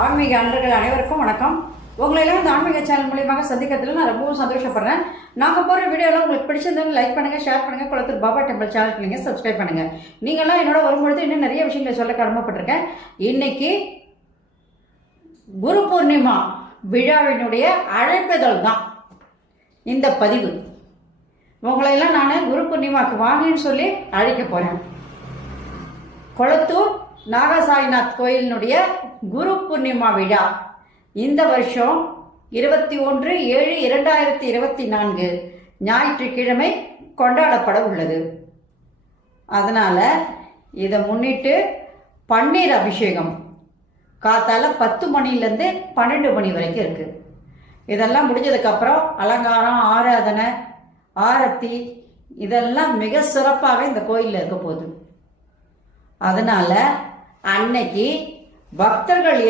ஆன்மீக அன்பர்கள் அனைவருக்கும் வணக்கம். உங்களெல்லாம் இந்த ஆன்மீக சேனல் மூலியமாக சந்திக்கிறதுல நான் ரொம்பவும் சந்தோஷப்படுறேன். நாங்கள் போகிற வீடியோலாம் உங்களுக்கு பிடிச்சிருந்தாலும் லைக் பண்ணுங்கள், ஷேர் பண்ணுங்கள். குளத்தூர் பாபா டெம்பிள் சேனலுக்கு நீங்கள் சப்ஸ்கிரைப் பண்ணுங்கள். நீங்கள்லாம் என்னோட வரும்பொழுது இன்னும் நிறைய விஷயங்களை சொல்ல கடமைப்பட்டிருக்கேன். இன்னைக்கு குரு பூர்ணிமா விழாவினுடைய அழைப்புதல் தான் இந்த பதிவு. உங்களையெல்லாம் நான் குரு பூர்ணிமாவுக்கு வாங்கன்னு சொல்லி அழைக்க போகிறேன். குளத்தூர் நாகசாய்நாத் கோயிலினுடைய குரு பூர்ணிமா விழா இந்த வருஷம் 21/7/2024 ஞாயிற்றுக்கிழமை கொண்டாடப்பட உள்ளது. அதனால இதை முன்னிட்டு பன்னீர் அபிஷேகம் காத்தால 10 மணிலேருந்து 12 மணி வரைக்கும் இருக்கு. இதெல்லாம் முடிஞ்சதுக்கப்புறம் அலங்காரம், ஆராதனை, ஆரத்தி இதெல்லாம் மிக சிறப்பாக இந்த கோயிலில் இருக்க போகுது. அதனால அன்னைக்கு பக்தர்கள்